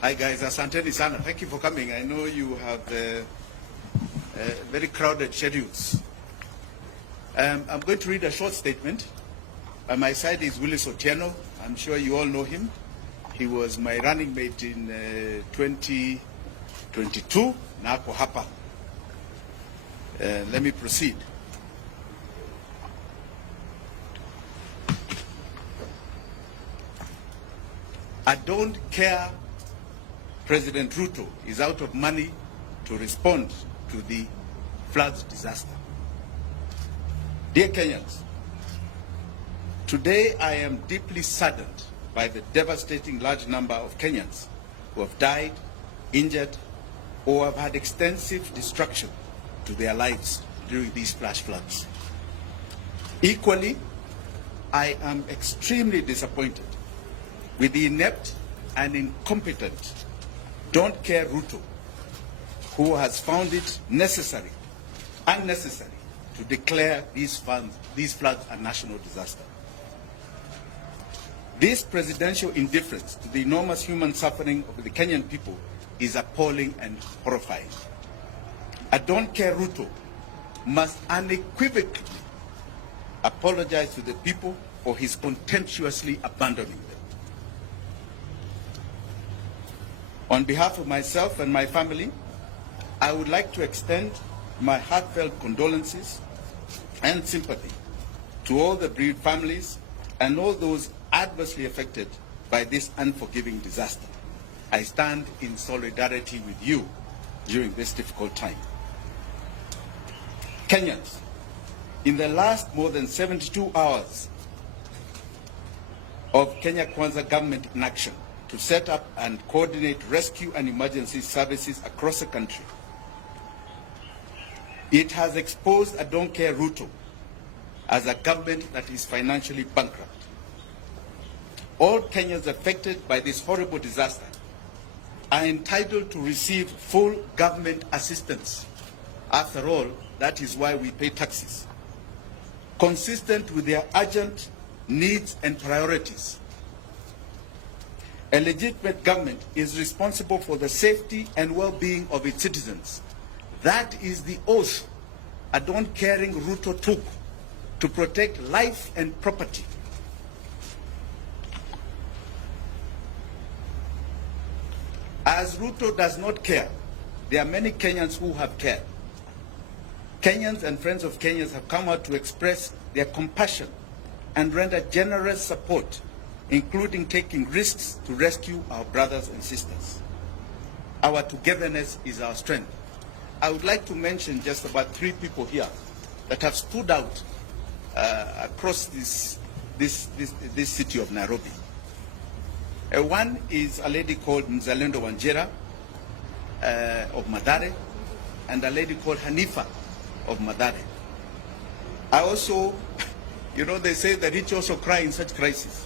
Hi guys, asanteni sana. Thank you for coming. I know you have very crowded schedules. I'm going to read a short statement. By my side is Willis Otieno. I'm sure you all know him. He was my running mate in 2022. Nako hapa. Let me proceed. I don't care President Ruto is out of money to respond to the floods disaster. Dear Kenyans, today I am deeply saddened by the devastating large number of Kenyans who have died, injured, or have had extensive destruction to their lives during these flash floods. Equally, I am extremely disappointed with the inept and incompetent don't care Ruto, who has found it unnecessary to declare these floods a national disaster. This presidential indifference to the enormous human suffering of the Kenyan people is appalling and horrifying. I don't care Ruto must unequivocally apologize to the people for his contemptuously abandoning them. On behalf of myself and my family, I would like to extend my heartfelt condolences and sympathy to all the bereaved families and all those adversely affected by this unforgiving disaster. I stand in solidarity with you during this difficult time. Kenyans, in the last more than 72 hours of Kenya Kwanza government in action to set up and coordinate rescue and emergency services across the country, it has exposed a don't care Ruto as a government that is financially bankrupt. All Kenyans affected by this horrible disaster are entitled to receive full government assistance. After all, that is why we pay taxes, consistent with their urgent needs and priorities. A legitimate government is responsible for the safety and well-being of its citizens. That is the oath a don't-caring Ruto took to protect life and property. As Ruto does not care, there are many Kenyans who have cared. Kenyans and friends of Kenyans have come out to express their compassion and render generous support, including taking risks to rescue our brothers and sisters. Our togetherness is our strength. I would like to mention just about 3 people here that have stood out across this city of Nairobi. One is a lady called Mzalendo Wanjira of Mathare, and a lady called Hanifa of Mathare. I also, you know, they say the rich also cry in such crises.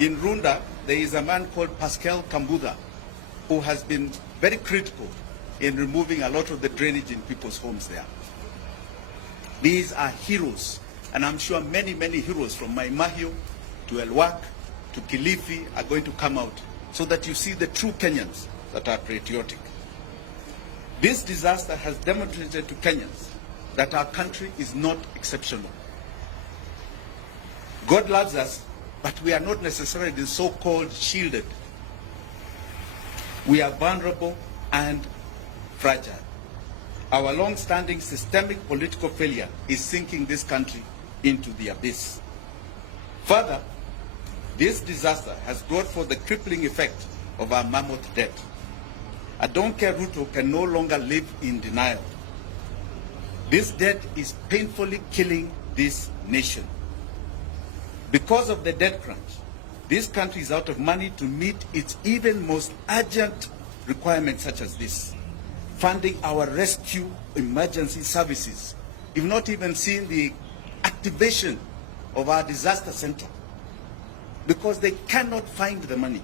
In Runda, there is a man called Pascal Kambuda who has been very critical in removing a lot of the drainage in people's homes there. These are heroes, and I'm sure many, many heroes from Maimahio to Elwak to Kilifi are going to come out so that you see the true Kenyans that are patriotic. This disaster has demonstrated to Kenyans that our country is not exceptional. God loves us, but we are not necessarily the so-called shielded. We are vulnerable and fragile. Our long-standing systemic political failure is sinking this country into the abyss. Further, this disaster has brought forth the crippling effect of our mammoth debt. I don't care Ruto can no longer live in denial. This debt is painfully killing this nation. Because of the debt crunch, this country is out of money to meet its even most urgent requirements such as this. Funding our rescue emergency services. You've not even seen the activation of our disaster center because they cannot find the money.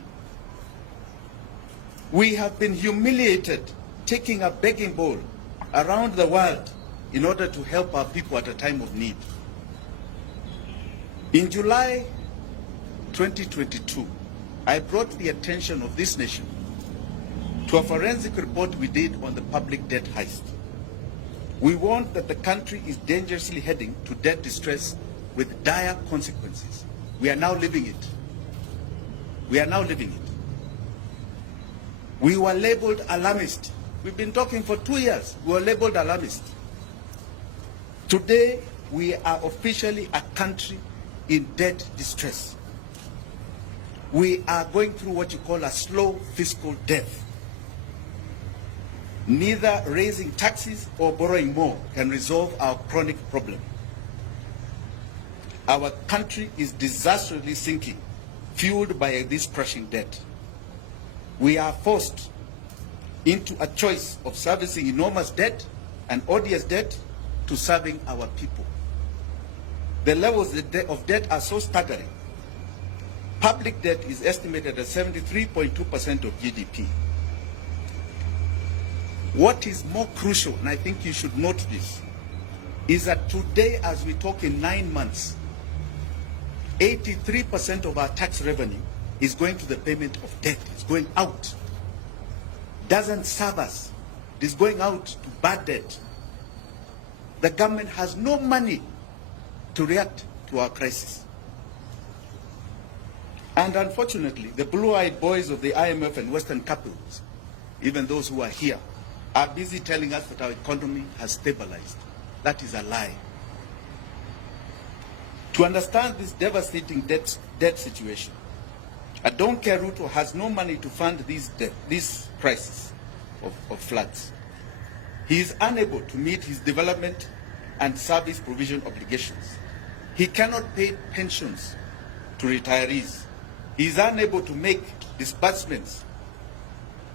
We have been humiliated taking a begging bowl around the world in order to help our people at a time of need. In July 2022, I brought the attention of this nation to a forensic report we did on the public debt heist. We warned that the country is dangerously heading to debt distress with dire consequences. We are now living it. We are now living it. We were labeled alarmist. We've been talking for 2 years. We were labeled alarmist. Today, we are officially a country in debt distress. We are going through what you call a slow fiscal death. Neither raising taxes or borrowing more can resolve our chronic problem. Our country is disastrously sinking, fueled by this crushing debt. We are forced into a choice of servicing enormous debt and odious debt to serving our people. The levels of debt are so staggering. Public debt is estimated at 73.2% of GDP. What is more crucial, and I think you should note this, is that today, as we talk, in 9 months, 83% of our tax revenue is going to the payment of debt. It's going out. Doesn't serve us. It is going out to bad debt. The government has no money to react to our crisis. And unfortunately, the blue-eyed boys of the IMF and Western capitals, even those who are here, are busy telling us that our economy has stabilized. That is a lie. To understand this devastating debt situation, I don't care Ruto has no money to fund this crisis of floods. He is unable to meet his development and service provision obligations. He cannot pay pensions to retirees. He is unable to make disbursements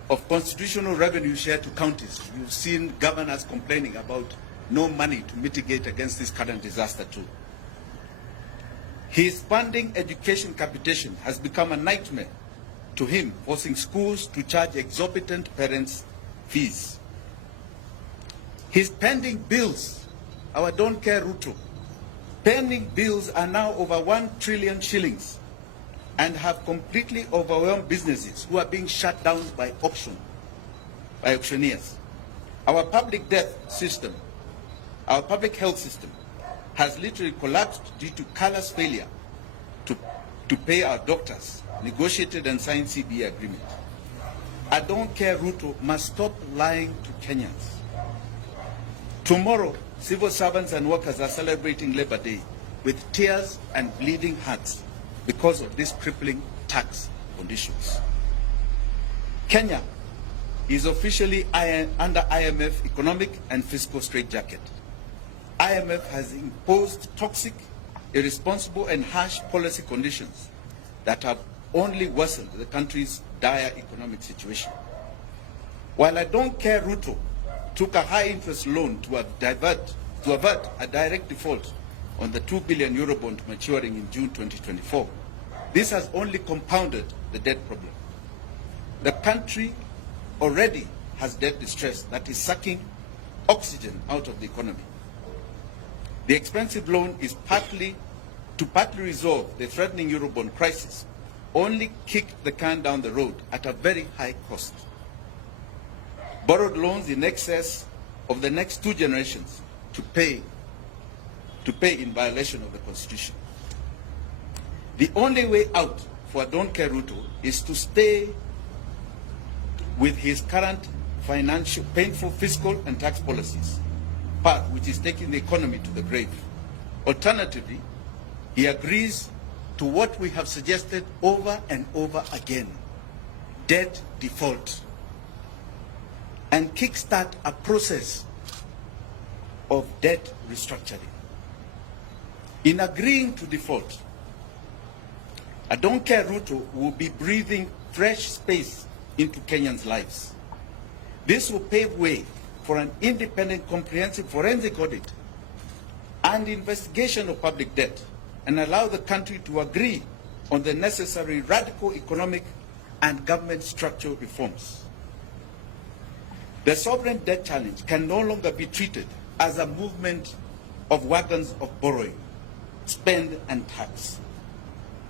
of constitutional revenue share to counties. You've seen governors complaining about no money to mitigate against this current disaster too. His funding education capitation has become a nightmare to him, forcing schools to charge exorbitant parents' fees. His pending bills, our don't care Ruto, pending bills are now over 1 trillion shillings and have completely overwhelmed businesses who are being shut down by auctioneers. Our public debt system, our public health system, has literally collapsed due to callous failure to pay our doctors, negotiated and signed CBA agreement. I don't care Ruto must stop lying to Kenyans. Tomorrow, civil servants and workers are celebrating Labor Day with tears and bleeding hearts because of these crippling tax conditions. Kenya is officially under IMF economic and fiscal straitjacket. IMF has imposed toxic, irresponsible and harsh policy conditions that have only worsened the country's dire economic situation. While I don't care Ruto took a high-interest loan to avert a direct default on the 2 billion euro bond maturing in June 2024, this has only compounded the debt problem. The country already has debt distress that is sucking oxygen out of the economy. The expensive loan is partly resolve the threatening Eurobond crisis, only kicked the can down the road at a very high cost. Borrowed loans in excess of the next 2 generations to pay in violation of the Constitution. The only way out for Don't Care Ruto is to stay with his current painful fiscal and tax policies path, which is taking the economy to the grave. Alternatively, he agrees to what we have suggested over and over again: debt default, and kickstart a process of debt restructuring. In agreeing to default, I don't care Ruto will be breathing fresh space into Kenyans' lives. This will pave way for an independent, comprehensive forensic audit and investigation of public debt, and allow the country to agree on the necessary radical economic and government structural reforms. The sovereign debt challenge can no longer be treated as a movement of wagons of borrowing, spend and tax.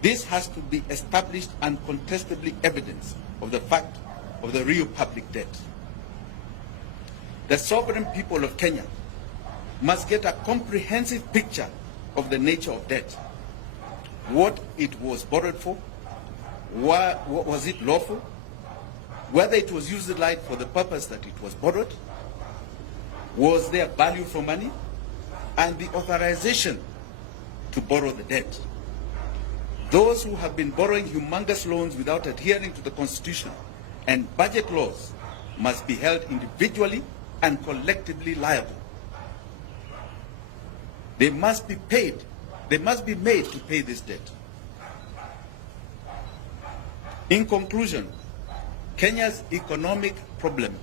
This has to be established and contestably evidence of the fact of the real public debt. The sovereign people of Kenya must get a comprehensive picture of the nature of debt, what it was borrowed for, was it lawful, whether it was utilized for the purpose that it was borrowed, was there value for money, and the authorization to borrow the debt. Those who have been borrowing humongous loans without adhering to the Constitution and budget laws must be held individually and collectively liable. They must be paid. They must be made to pay this debt. In conclusion, Kenya's economic problem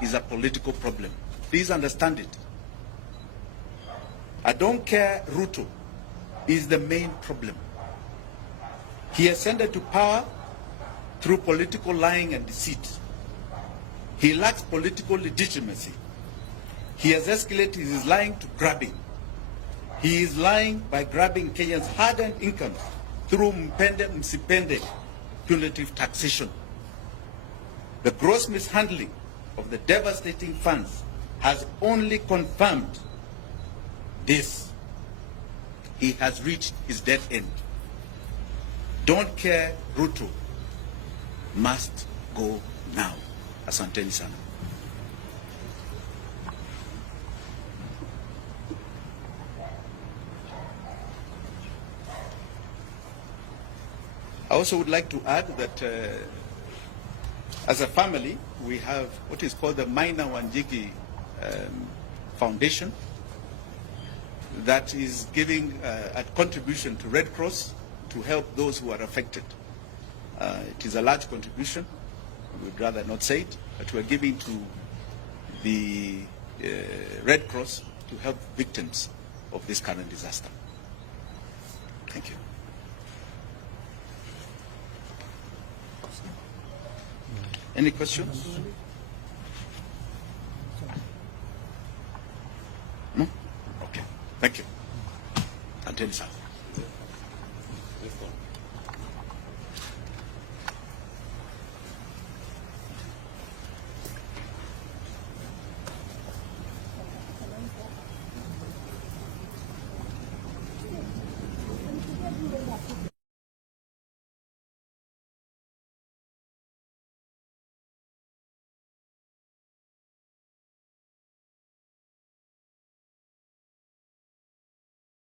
is a political problem. Please understand it. I don't care Ruto is the main problem. He ascended to power through political lying and deceit. He lacks political legitimacy. He has escalated his lying to grabbing. He is lying by grabbing Kenyans' hard-earned incomes through mpende msipende punitive taxation. The gross mishandling of the devastating funds has only confirmed this. He has reached his dead end. Don't care Ruto must go now. Asanteni sana. I also would like to add that as a family, we have what is called the Minor Wanjigi Foundation that is giving a contribution to Red Cross to help those who are affected. It is a large contribution. We'd rather not say it, but we're giving to the Red Cross to help victims of this current disaster. Thank you. Any questions? No? Okay. Thank you. Until this time.